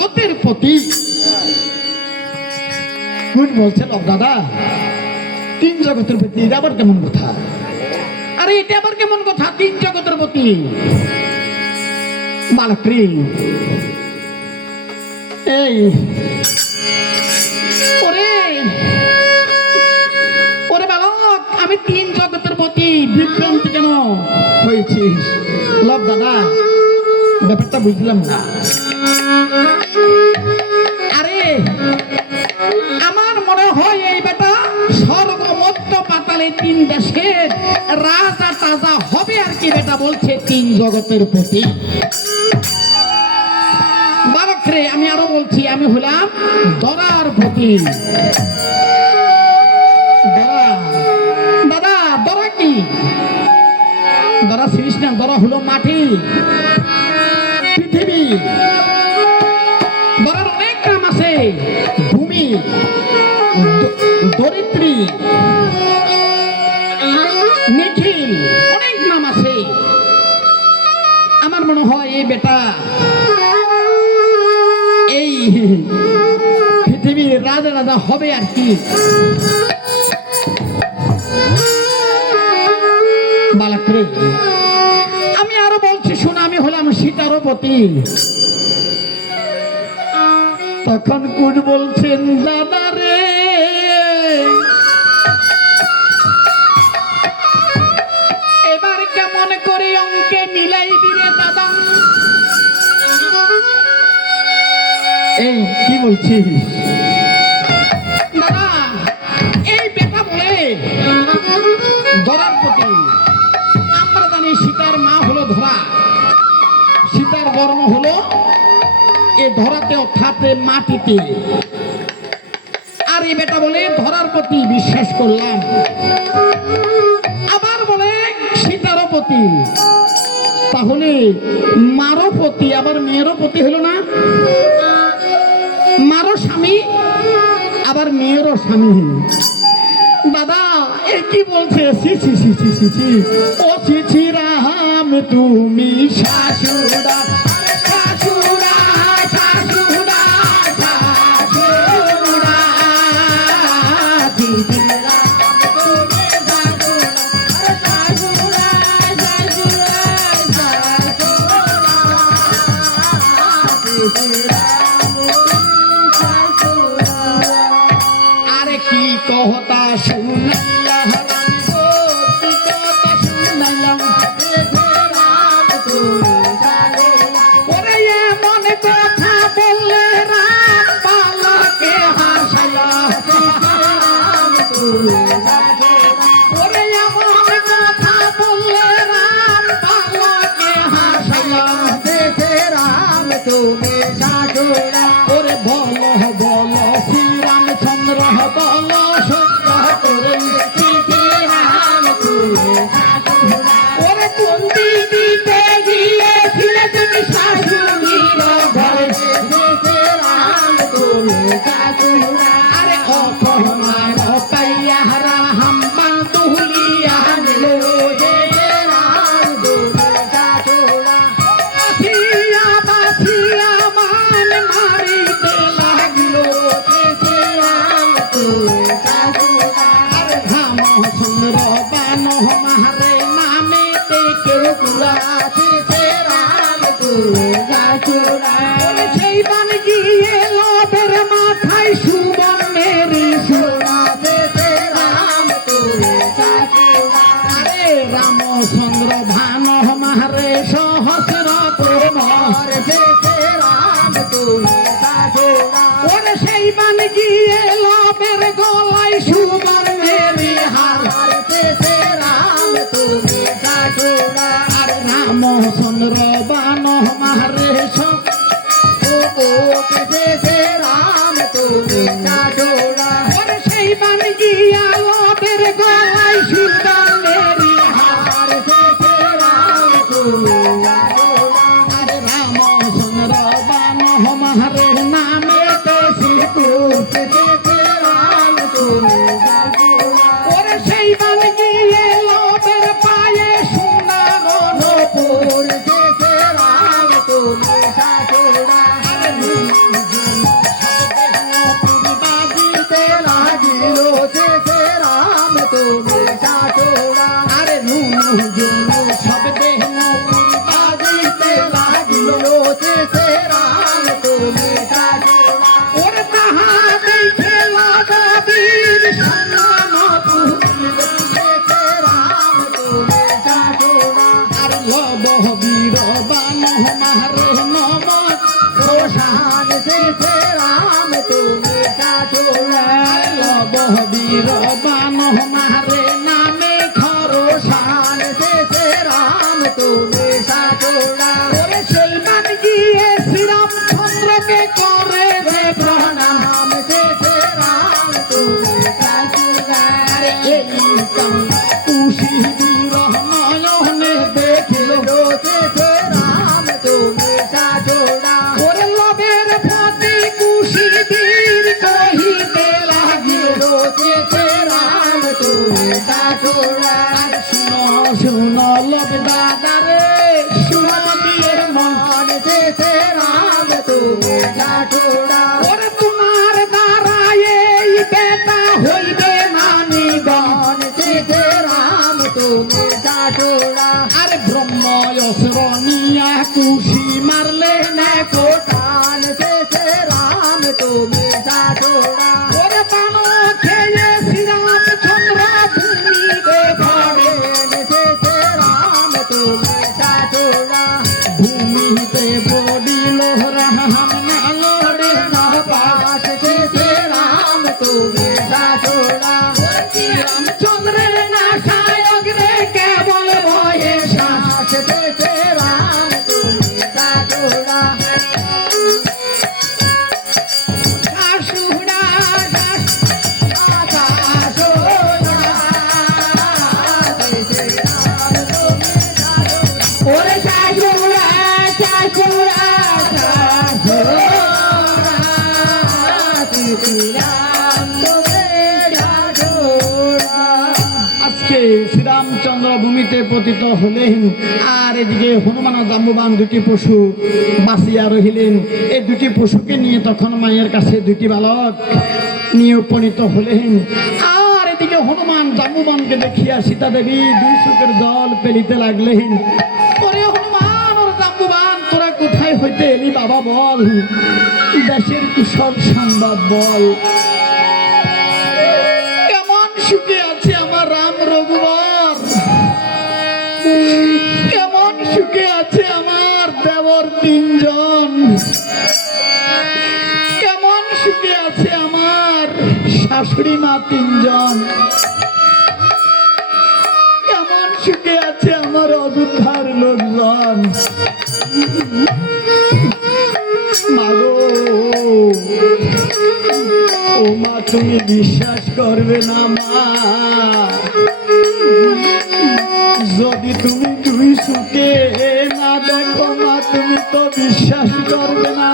জগতের প্রতি। কোন বলছেন দাদা, তিন জগতের প্রতি এটা আবার কেমন কথা? আরে, এটা আবার কেমন কথা? তিন জগতের প্রতি। বালক্রি এই, ওরে ওরে বালক আমি তিন জগতের প্রতি বিভ্রান্তি কেন হয়েছিস? লব দাদা, ব্যাপারটা বুঝলাম না। বেটা বলছে, তিন জগতের প্রতি। আমি আরও বলছি, আমি হলাম দরার প্রতি দাদা, দরা কি? দরা চিনিস না দরা হলো মাটি। পৃথিবী। দরার অনেক নাম আছে। ভূমি। বেটা। এই পৃথিবীর রাজা রাজা হবে আর কি। আমি আরও বলছি, শোনা, আমি হলাম সীতারপতি। তখন কুট বলছেন, দাদা এই, কি বলছিস? দাদা, এই বেটা বলে ধরার প্রতি আমরা জানি সীতার মা হলো ধরা। সীতার জন্ম হলো এ ধরাতে অর্থাৎ মাটিতে। আর এই বেটা বলে ধরার প্রতি বিশ্বাস করলাম। আবার বলে সীতারও প্রতি। তাহলে মারও প্রতি, আবার মেয়েরও প্রতি হলো না? স্বামী আবার মেয়েরও স্বামী। দাদা এ কি বলছে? ও সি রাম তুমি শাশুড়া वीर बानो महा হলেন। আর এদিকে হনুমান ও দুটি পশু বাঁচিয়া রহিলেন। এই দুটি পশুকে নিয়ে তখন মায়ের কাছে দুটি বালক নিয়ে উপনীত হলেন। আর এদিকে হনুমান জাম্বুবানকে দেখিয়া সীতা দেবী দুই চোখের জল পেলিতে লাগলেন। পরে হনুমান, ওর জাম্বুবান তোরা কোথায় হইতে এলি বাবা বল? দেশের কুশল সংবাদ বল। কেমন সুখে আছে আমার শাশুড়ি মা তিনজন? কেমন সুখে আছে আমার অযোধ্যার লোকজন? ও মা তুমি বিশ্বাস করবে না মা? বিশ্বাস করবে না।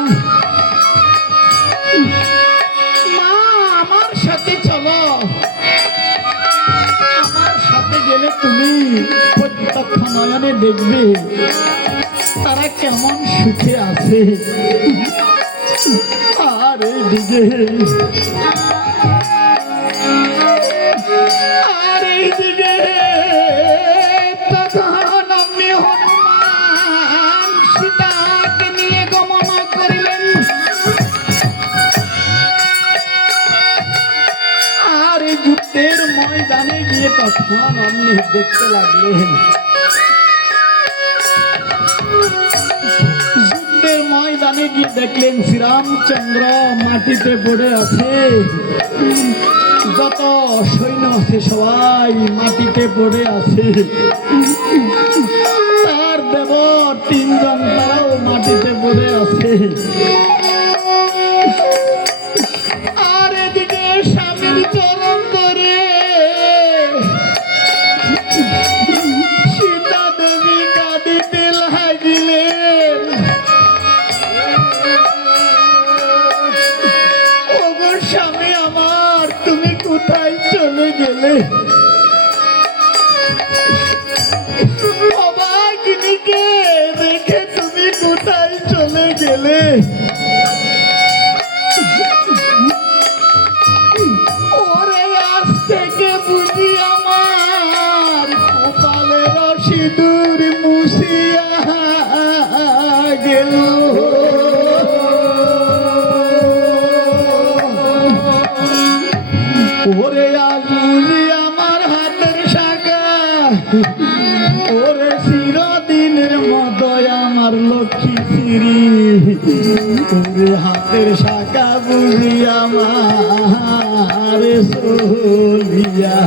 মা, আমার সাথে চলো। আমার সাথে গেলে তুমি প্রত্যক্ষ নয়নে দেখবে তারা কেমন সুখে আছে। আর এইদিকে তখন অন্য দেখতে লাগলেন যুদ্ধের ময়দানে গিয়ে দেখলেন শ্রীরামচন্দ্র মাটিতে পড়ে আছে। যত সৈন্য আছে সবাই মাটিতে পড়ে আছে। তার দেব তিনজন তারাও মাটিতে পড়ে আছে। চলে। ওরে চিরদিনের মতো আমার লক্ষ্মী শ্রী। ওরে হাতের শাখা বুঝি আমার সলিয়া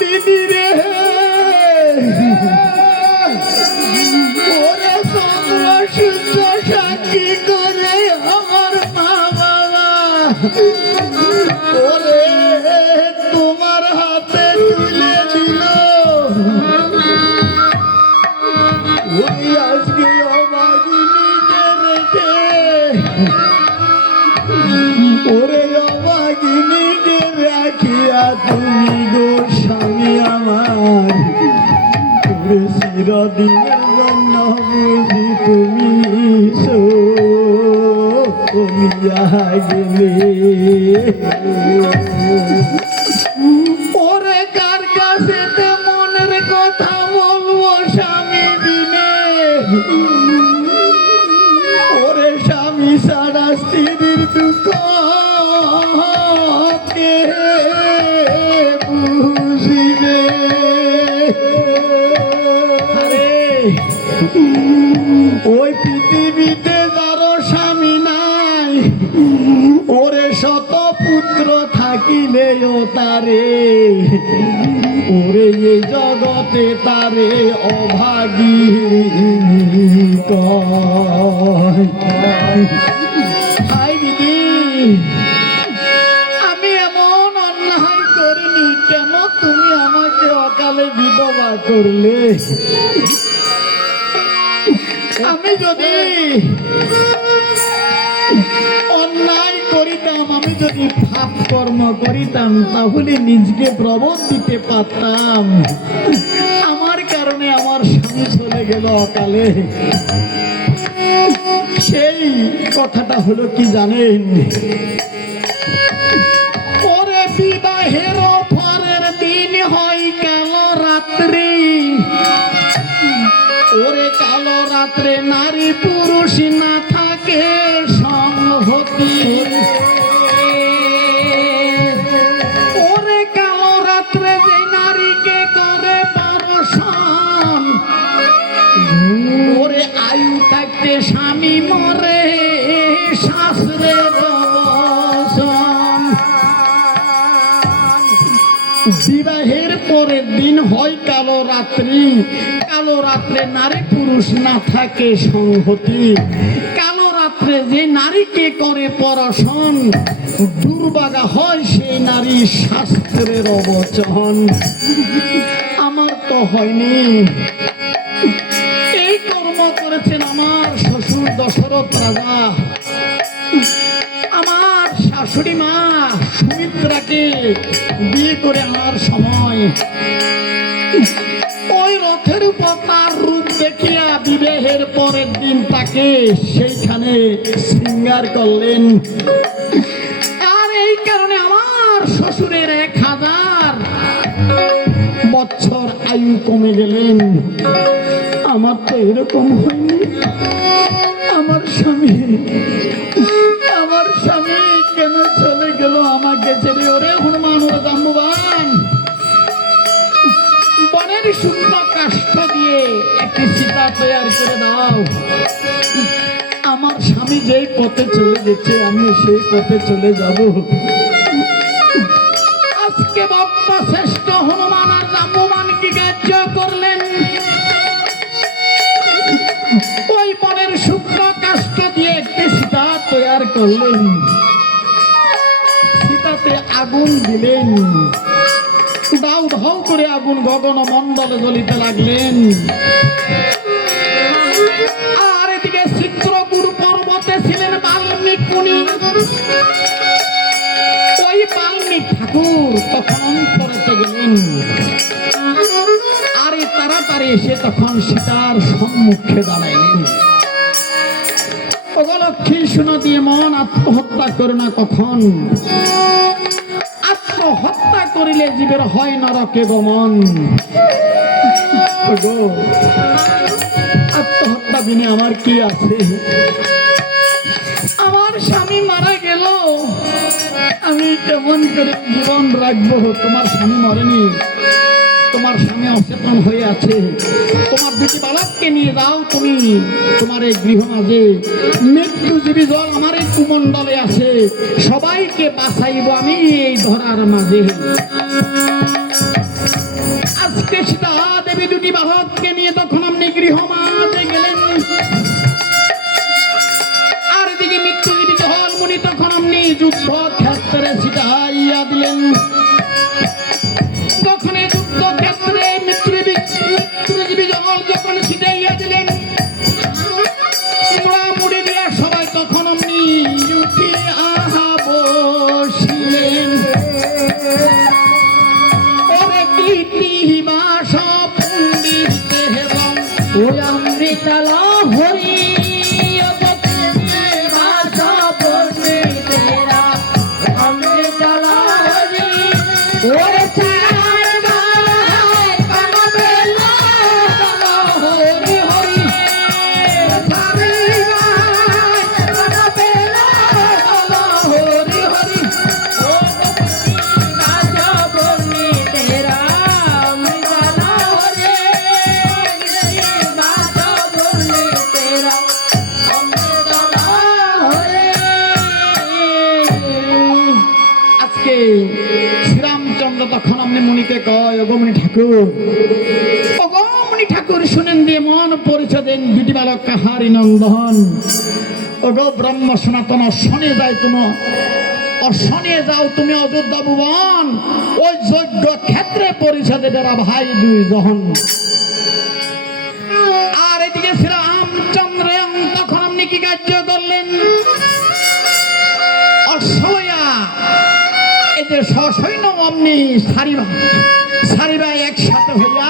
দিদি রে ওরে আমার মা সমিয়া থাকিলেও তারে, ওরে এই জগতে তারে অভাগী। হাই দিদি, আমি এমন অন্যায় করিনি, কেন তুমি আমাকে অকালে বিধবা করলে আমি যদি যদি পাপ কর্ম করিতাম, তাহলে নিজকে প্রবোধ দিতে পারতাম। আমার কারণে আমার স্বামী চলে গেল অকালে। সেই কথাটা হলো কি জানেন? ওরে বিবাহের পরের দিন হয় কালো রাত্রি। ওরে কালো রাত্রে নারী পুরুষ না বিবাহের পরের দিন হয় কালো রাত্রি। কালো রাত্রে নারী পুরুষ না থাকে সংহতি। কালো রাত্রে যে নারীকে করে পরশন, দুর্বাগা হয় সেই নারী শাস্ত্রের অবচন। আমার তো হয়নি। এই কর্ম করেছেন আমার শ্বশুর দশরথ রাজা। আমার শাশুড়ি মা সুমিত্রাকে বিয়ে করে আনার সময় ওই রথের উপর তার রূপ দেখিয়া বিবাহের পরের দিন তাকে সেইখানে শৃঙ্গার করলেন। আর এই কারণে আমার শ্বশুরের এক হাজার বছর আয়ু কমে গেলেন। আমার তো এরকম হয়নি। আমার স্বামী বনের কাষ্ঠ দিয়ে একটি সীতা তৈরি করে দাও। আমার স্বামী যেই পথে চলে গেছে আমি সেই পথে চলে যাব। আজকে বাপ্পা শ্রেষ্ঠ হনুমান আর জাম্বুমান কি কার্য করলেন? ওই বনের শুকনো কাষ্ঠ দিয়ে একটি সীতা তৈরি করলেন। সীতাতে আগুন দিলেন। করে আগুন গগন মন্ডলে জ্বলিতে লাগলেন। আর এদিকে চিত্রকূট পর্বতে ছিলেন বাল্মীক মুনি। ওই বাল্মীক ঠাকুর তখন অন্তরেতে গেলেন। আর তাড়াতাড়ি এসে তখন সীতার সম্মুখে দাঁড়াইলেন। লক্ষ্মী, শুনো দিয়ে মন, আত্মহত্যা করে না কখন? আত্মহত্যা জীবের হয় নরকে গমন। আত্মহত্যা বিনে আমার কি আছে? আমার স্বামী মারা গেল। আমি কেমন করে জীবন রাখব? তোমার স্বামী মরেনি। তোমার স্বামী অচেতন হয়ে আছে। তোমার দুটি বালককে নিয়ে যাও তুমি। তোমার এই গৃহ মাঝে। মৃত্যুজীবী জল আমার কুমণ্ডলে আছে। সবাইকে বাঁচাইব আমি এই ধরার মাঝে। আজকে সীতা দেবী দুটি বাহককে নিয়ে তখন আপনি গৃহ মাঝে গেলেন। আর এদিকে মৃত্যুজীবী হল মুনি তখন আপনি যুদ্ধ ওরে ঠাকুর। অগমনি ঠাকুর শুনেন দিয়ে মন পরিচয় দেন দুটি বালক কাহারি নন্দন। অগ ব্রহ্ম সনাতন, অশনে যায় তুমি। অশনে যাও তুমি, অযোধ্যা ভুবন। ওই যজ্ঞ ক্ষেত্রে পরিচয় দেবে ভাই দুই জহন। আর এদিকে শ্রীরামচন্দ্র তখন আপনি কি কার্য করলেন? এই যে সসৈন্য অমনি সারিবা সারিবা একসাথে হইয়া